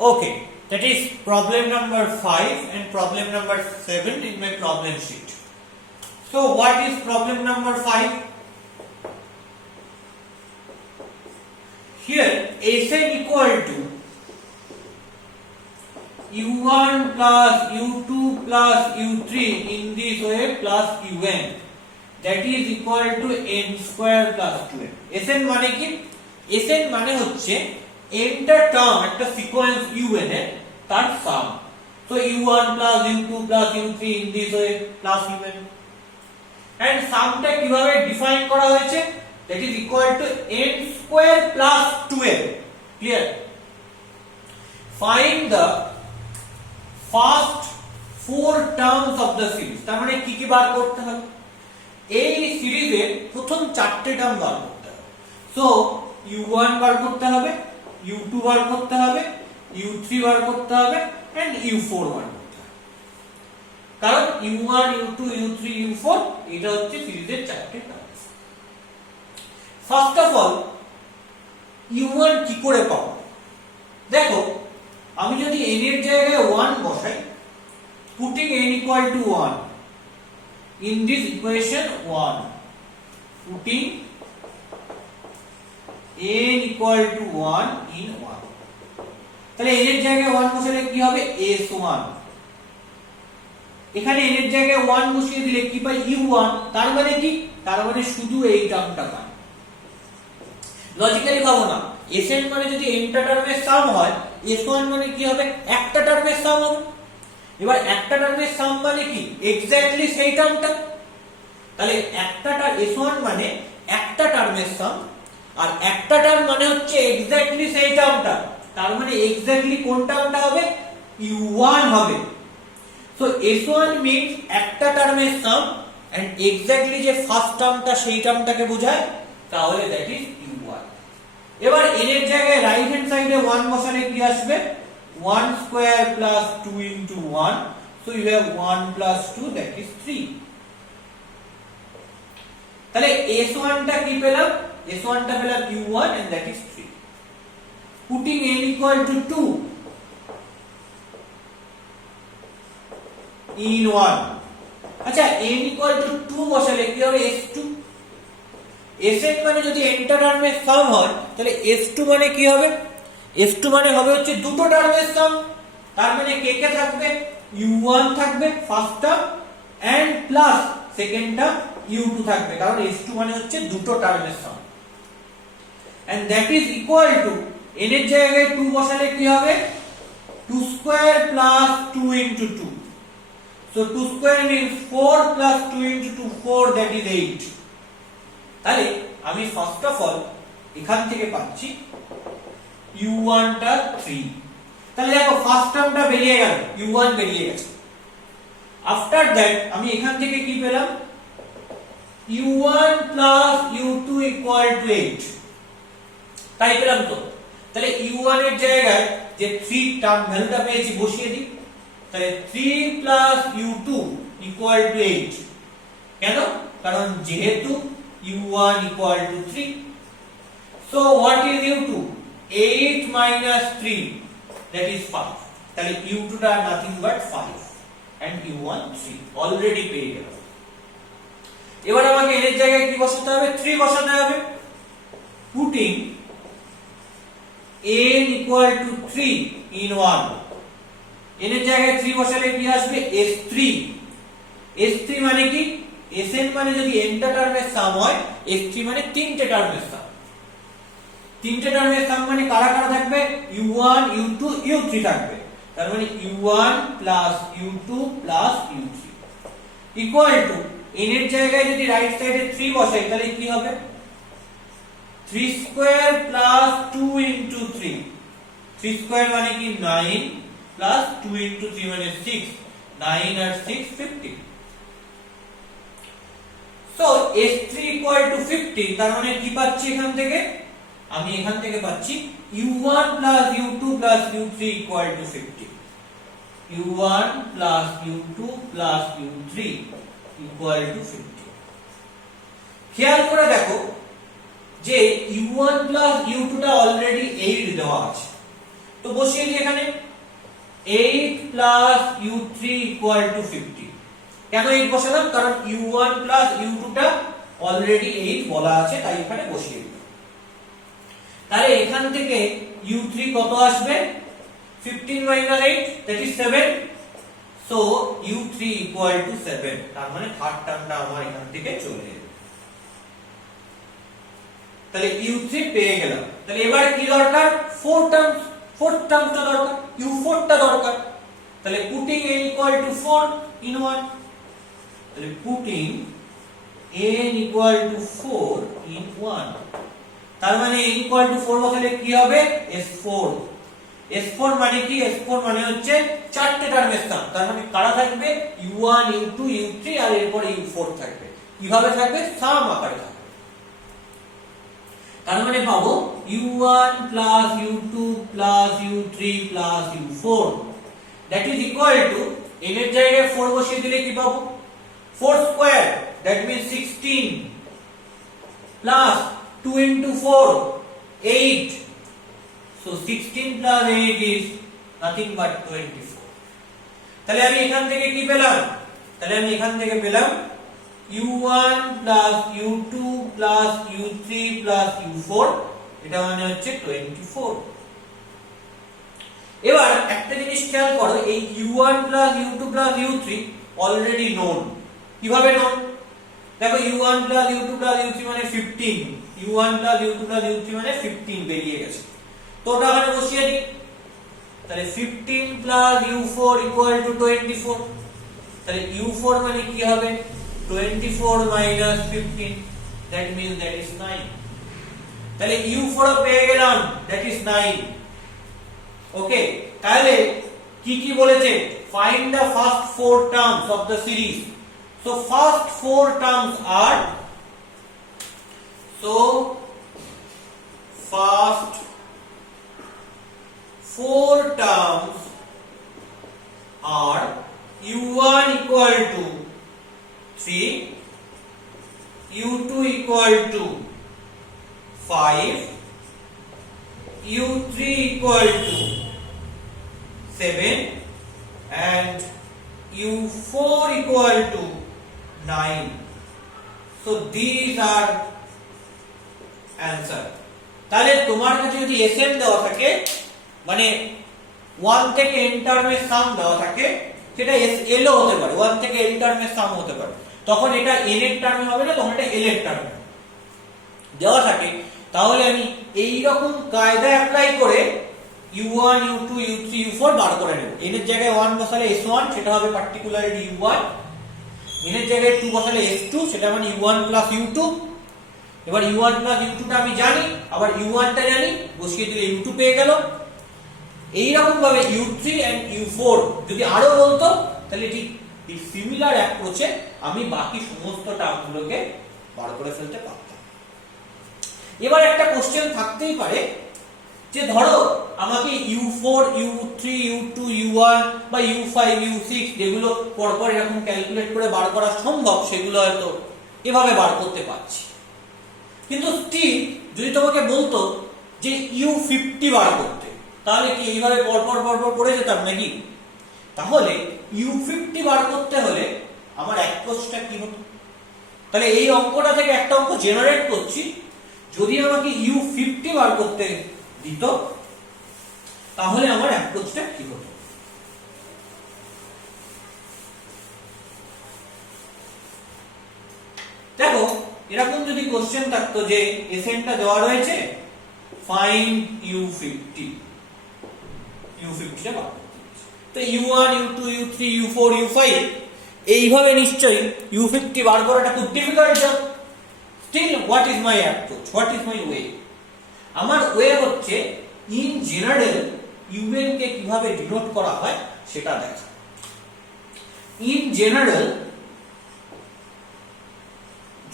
Okay, that is problem number 5 and problem number 7 in my problem sheet. So what is problem number 5? Here Sn equal to u1 plus u2 plus u3 in this way plus un, that is equal to n square plus 2n. Sn মানে কি? Sn মানে হচ্ছে nটা term একটা sequence un এর তার সাম। So u1 plus u2 plus u3 in this way plus un, and সামটা কিভাবে define করা হয়েছে? That is equal to n square plus 2n. Clear? Find the first 4 terms of the series. তার মানে কি কি বার করতে হবে? এই সিরিজের প্রথম 4টে টার্ম বার করতে হবে। সো u1 বার করতে হবে, u2 বার করতে হবে, u3 বার করতে হবে and u4 বার করতে হবে। কারণ u1 u2 u3 u4 এটা হচ্ছে সিরিজের 4টে term. First of all u1 কি করে পাবো? দেখো, আমি যদি n এর জায়গায় 1 বসাই, putting n equal to 1 in this equation 1, putting n equal to 1 in 1, তাহলে n এর জায়গায় 1 বসালে কি হবে? s1। এখানে n এর জায়গায় 1 বসিয়ে দিলে কি পাই? u1। তার মানে কি? তার মানে শুধু এই টার্মটা পাই। লজিক্যালি ভাবো না, Sn মানে যদি nটা টার্মের সাম হয়, s1 মানে কি হবে? একটা টার্মের সাম হবে। এবার একটা টার্মের সাম মানে কি? এক্স্যাক্টলি সেই টার্মটা। তাহলে একটা s1 মানে একটা টার্মের সাম, আর একটা টার্ম মানে হচ্ছে এক্স্যাক্টলি সেই টার্মটা। তার মানে এক্স্যাক্টলি কোন টার্মটা হবে? u1 হবে। সো s1 মিন্স একটা টার্মের সাম এন্ড এক্স্যাক্টলি যে ফার্স্ট টার্মটা সেই টার্মটাকে বোঝায়, তাহলে দ্যাট ইজ u1। এবার n এর জায়গায় রাইট হ্যান্ড সাইডে 1 বসালে কি আসবে? 1 square plus 2 into 1, so you have 1 plus 2, that is 3। তাহলে s1 টা কি পেলাম? s1 টা পেলাম u1 and that is 3। Putting n equal to 2 in 1, আচ্ছা n equal to 2 বসালে কি হবে? s2। Sn মানে যদি n টা টার্মের সাম হয়, তাহলে s2 মানে কি হবে? s2 মানে হবে হচ্ছে দুটো টার্মের সাম। তার মানে কে কে থাকবে? u1 থাকবে first term and plus second term u2 থাকবে, কারণ s2 মানে হচ্ছে দুটো টার্মের সাম। And that is equal to n এর জায়গায় 2 বসালে কি হবে? 2 square plus 2 into 2, so 2 square means 4 plus 2 into 2 4, that is 8। তাহলে আমি ফার্স্ট অফ অল এখান থেকে পাচ্ছি u1 টা 3। তাহলে দেখো ফার্স্ট টার্মটা বেরিয়ে গেল, u1 বেরিয়ে গেছে। আফটার দ্যাট আমি এখান থেকে কি পেলাম? u1 plus u2 equal to 8, তাই পেলাম তো। তাহলে u1 এর জায়গায় যে 3 টার্ম ভ্যালুটা পেয়েছি বসিয়ে দিই। তাহলে 3 plus u2 equal to 8। কেন? কারণ যেহেতু u1 equal to 3, so what is u2? 8 minus 3, that is 5। তাহলে u2 টা nothing but 5 and u1 3 already পেয়ে গেল। এবার আমাকে n এর জায়গায় কি বসাতে হবে? 3 বসাতে হবে। Putting n equal to 3 in 1, n এর জায়গায় 3 বসালে কি আসবে? s3। s3 মানে কি? Sn মানে যদি n টা টার্মের সাম হয়, s3 মানে তিনটে টার্মের সাম। তিনটে টার্মের সাম মানে কারা কারা থাকবে? u1 u2 u3 থাকবে। তার মানে u1 plus u2 plus u3 equal to n এর জায়গায় যদি রাইট সাইডে 3 বসাই, তাহলে কি হবে? 3 স্কয়ার plus 2 into 3, 3 স্কয়ার মানে কি? 9 plus 2 into 3 মানে 6, 9 আর 6 15। So s3 equal to 15, তার মানে কি পাচ্ছি এখান থেকে? আমি এখান থেকে পাচ্ছি u1 plus u2 plus u3 equal to 15, u1 plus u2 plus u3 equal to 15। খেয়াল করে দেখো যে u1 plus u2 টা অলরেডি 8 দেওয়া আছে, তো বসিয়ে দিই এখানে 8 প্লাস u3 ইকুয়াল টু 50। কেন 8 বসালাম? কারণ u1 প্লাস u2 টা অলরেডি 8 বলা আছে, তাই এখানে বসিয়ে দিই। তাহলে এখান থেকে u3 কত আসবে? 15 minus 8, that is 7. So u3 equal to 7, তার মানে থার্ড টার্মটা আমার এখান থেকে চলে যাবে। তাহলে u3 পেয়ে গেলাম। তাহলে এবারে কি দরকার? 4th টার্মটা দরকার, u4 টা দরকার। তাহলে putting n equal to 4 in 1, তাহলে putting n equal to 4 in 1, তার মানে n equal to 4 বসালে কি হবে? s4। s4 মানে কি? s4 মানে হচ্ছে চারটে টার্মের সাম। তার মানে কারা থাকবে? u1 u2 u3 আর এরপর u4 থাকবে। কিভাবে থাকবে? সাম আকারে থাকবে। তার মানে পাবো u1 plus u2 plus u3 plus u4 that is equal to n এর জায়গায় 4 বসিয়ে দিলে কি পাবো? 4 square, that means 16 plus 2 into 4 8, so 16 plus 8 is nothing but 24। তাহলে আমি এখান থেকে কি পেলাম? তাহলে আমি এখান থেকে পেলাম u1 plus u2 plus u3 plus u4, এটা মানে হচ্ছে 24। এবার একটা জিনিস খেয়াল করো, এই u1 plus u2 plus u3 already known. কিভাবে নোন? দেখো u1 plus u2 plus u3 মানে 15, u1 plus u2 plus u3 মানে 15 বেরিয়ে গেছে। তো ওটা এখানে বসিয়ে দিই। তাহলে 15 plus u4 equal to 24। তাহলে u4 মানে কি হবে? 24 minus 15, that means that is 9। তাহলে u4 পেয়ে গেলাম, that is 9। ওকে, তাহলে কি কি বলেছে? Find the first 4 terms of the series. So first 4 terms are, so first 4 terms are u1 equal to 3, u2 equal to 5, u3 equal to 7 and u4 equal to 9. So these are answer। তাহলে তোমার কাছে যদি sn দেওয়া থাকে, মানে 1 থেকে n টার্মের সাম দেওয়া থাকে, সেটা l ও হতে পারে, 1 থেকে l টার্মের সাম হতে পারে, তখন এটা n এর টার্মে হবে না, তখন এটা l এর টার্মে দেওয়া থাকে। তাহলে আমি এই রকম কায়দা অ্যাপ্লাই করে u1 u2 u3 u4 বার করে নেব। n এর জায়গায় 1 বসালে s1, সেটা হবে পার্টিকুলারলি u1। n এর জায়গায় 2 বসালে s2, সেটা মানে u1 plus u2। এবার u1 plus u2 টা আমি জানি, আবার u1 টা জানি, বসিয়ে দিলে u2 পেয়ে গেল। এই রকম ভাবে u3 and u4 যদি আরো বলতো, তাহলে ঠিক এই সিমিলার অ্যাপ্রোচে আমি বাকি সমস্ত টার্মগুলোকে বার করে ফেলতে পারতাম। এবার একটা কোশ্চেন থাকতেই পারে যে ধরো আমাকে u4 u3 u2 u1 বা u5 u6 যেগুলো পরপর এরকম ক্যালকুলেট করে বার করা সম্ভব, সেগুলো হয়তো এভাবে বার করতে পারছি, কিন্তু স্টিল যদি তোমাকে বলতো যে u50 বার করতে, তাহলে কি এইভাবে পরপর পরপর করে যেতাম নাকি? তাহলে u50 বার করতে হলে আমার অ্যাপ্রোচটা কি হতো? তাহলে এই অঙ্কটা থেকে একটা অঙ্ক জেনারেট করছি, যদি আমাকে u50 বার করতে দিত, তাহলে আমার অ্যাপ্রোচটা কি হতো? দেখো এরকম যদি কোশ্চেন থাকতো যে এসএনটা দেওয়া রয়েছে, ফাইন্ড u50, u50 টা বার করতে হবে, তো u1 u2 u3 u4 u5 এইভাবে নিশ্চয়ই u50 বার করাটা খুব difficult job. Still what is my approach, what is my way? আমার ওয়ে হচ্ছে ইন জেনারেল un কে কিভাবে ডিনোট করা হয় সেটা দেখা। ইন জেনারেল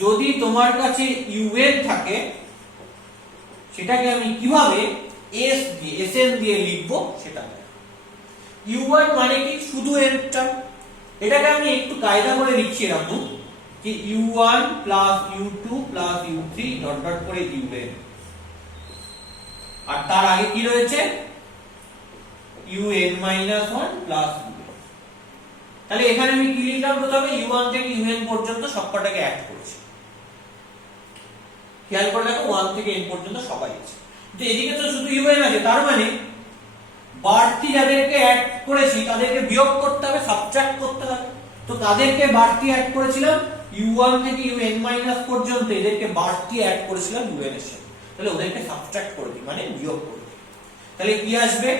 যদি তোমার কাছে un থাকে, সেটাকে আমি কিভাবে sn দিয়ে লিখবো সেটা। u1 মানে কি? শুধু n টার্ম। এটাকে আমি একটু কায়দা করে লিখছি এরকম যে u1 plus u2 plus u3 dot dot করে un, আর তার আগে কি রয়েছে un minus 1 প্লাস un। তাহলে এখানে আমি কি লিখলাম, প্রথমে u1 থেকে un পর্যন্ত সবকটাকে অ্যাড করেছি। খেয়াল করে দেখো 1 থেকে n পর্যন্ত সবাই আছে, তো এদিকে তো শুধু un আছে, তার মানে বাড়তি যাদেরকে অ্যাড করেছি তাদেরকে বিয়োগ করতে হবে, সাবট্রাক্ট করতে হবে। তো তাদেরকে বাড়তি অ্যাড করেছিলাম u1 থেকে un মাইনাস পর্যন্ত, এদেরকে বাড়তি অ্যাড করেছিলাম un এর সাথে, তাহলে ওদেরকে সাবট্রাক্ট করে দিই, মানে বিয়োগ করে দিই। তাহলে কি আসবে,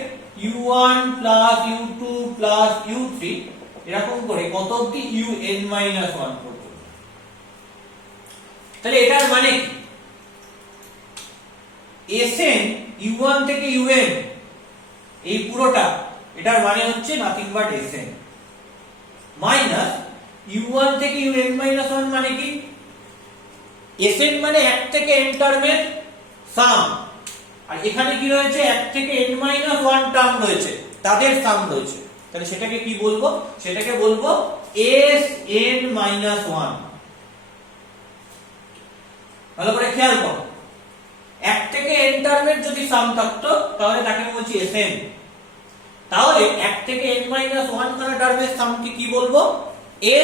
u1 plus u2 plus u3 এরকম করে কত অবধি un মাইনাস 1 পর্যন্ত। তাহলে এটার মানে কি, Sn u1 থেকে un এই পুরোটা, এটার মানে হচ্ছে nothing but Sn minus u1 থেকে un মাইনাস 1 মানে কি, Sn মানে 1 থেকে n টার্মের সাম, আর এখানে কি রয়েছে 1 থেকে n মাইনাস 1 টার্ম রয়েছে, তাদের সাম রয়েছে। তাহলে সেটাকে কি বলবো, সেটাকে বলবো Sn মাইনাস 1। ভালো করে খেয়াল করো, 1 থেকে n টার্মের যদি সাম থাকতো তাহলে তাকে বলছি Sn, তাহলে 1 থেকে n মাইনাস 1 খানা টার্মের সামকে কি বলবো,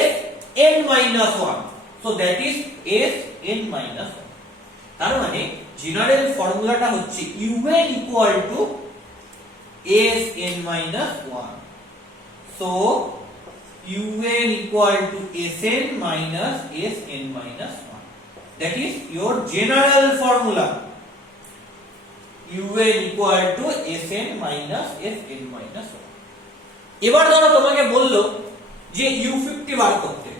Sn minus 1। So that is Sn minus 1। তার মানে জেনারেল ফর্মুলাটা হচ্ছে un equal to Sn minus 1। So un equal to Sn minus Sn minus 1, that is your general formula, un equal to Sn minus Sn minus 1। এবার ধরো তোমাকে বললো যে u50 বার করতে,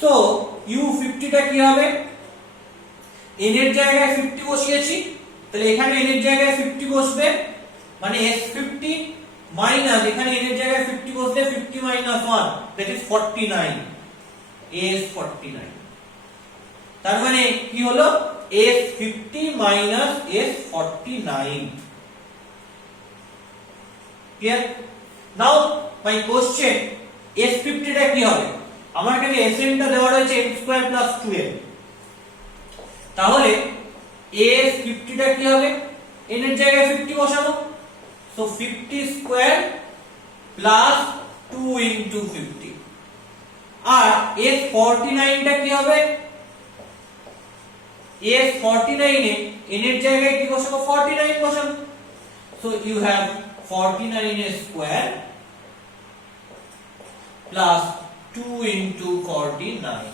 সো u50 টা কি হবে, n এর জায়গায় 50 বসিয়েছি, তাহলে এখানে n এর জায়গায় 50 বসবে, মানে s50 মাইনাস এখানে n এর জায়গায় 50 বসলে 50 মাইনাস 1, দ্যাট ইজ 49, s49। তার মানে কি হলো, s50 মাইনাস s49। ক্লিয়ার? নাও মাই কোশ্চেন, s50 টা কি হবে, আমার কাছে Sn টা দেওয়া রয়েছে n স্কয়ার প্লাস 2n, তাহলে s50 টা কি হবে, n এর জায়গায় 50 বসাবো, সো 50 স্কয়ার প্লাস 2 ইনটু 50, আর s49 টা কি হবে, s49 এ n এর জায়গায় কি বসাবো, 49 বসাবো, so you have 49 square plus 2 into 49।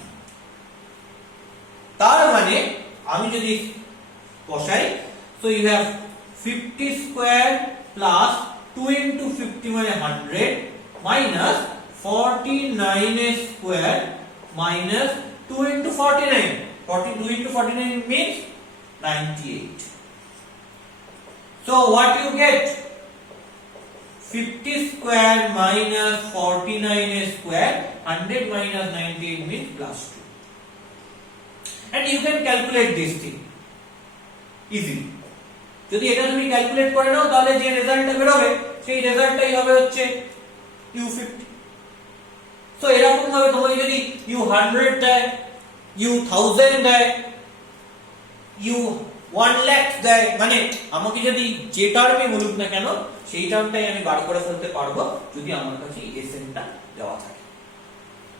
তার মানে আমি যদি বসাই, so you have 50 square plus 2 into 50 মানে 100 minus 49 square minus 2 into 49, 42 into 49 means 98. So what you get, 50 square minus 49 square, 100 minus 98 means plus 2. And you can calculate this thing easily. যদি এটা তুমি calculate করে নাও তাহলে যে রেজাল্টটা বের হবে সেই রেজাল্টটাই হবে হচ্ছে u50। সো এরকম ভাবে তোমাকে যদি u100 দেয়, u1000 দেয়, u1 লাখ দেয়, মানে আমাকে যদি যে টার্মে বলুক না কেন সেই টার্মটাই আমি বার করে ফেলতে পারবো যদি আমার কাছে Sn টা দেওয়া থাকে।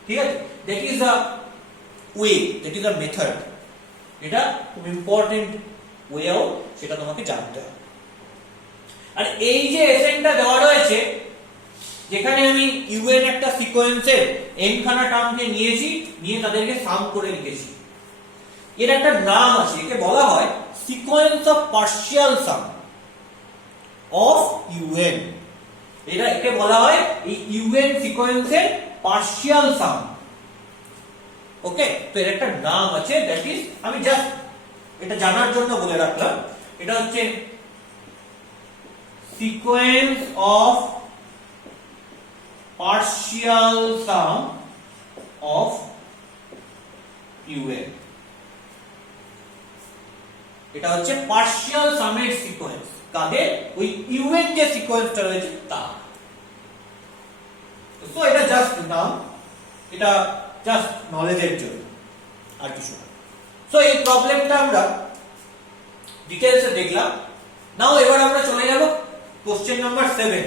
ঠিক আছে, that is the way, that is the method. এটা খুব ইম্পর্টেন্ট ওয়েও, সেটা তোমাকে জানতে হবে। আর এই যে Sn টা দেওয়া রয়েছে, যেখানে আমি un একটা সিকোয়েন্সের n খানা টার্মকে নিয়েছি, নিয়ে তাদেরকে সাম করে লিখেছি, এর একটা নাম আছে, একে বলা হয় sequence of partial some of un। একে বলা হয় এই un সিকোয়েন্সের পার্শিয়াল সাম। ওকে, তো এর একটা নাম আছে, দ্যাট ইজ, আমি জাস্ট এটা জানার জন্য বলে রাখলাম, এটা হচ্ছে sequence of partial sum of un। এটা হচ্ছে পার্শিয়াল সামের সিকোয়েন্স, কাদের, ওই un যে সিকোয়েন্সটা রয়েছে তা। তো এটা জাস্ট নাম, এটা জাস্ট নলেজের জন্য, আর কিছু না। সো এই প্রবলেমটা আমরা ডিটেইলসে দেখলাম। নাও এবার আমরা চলে যাব কোশ্চেন নাম্বার 7।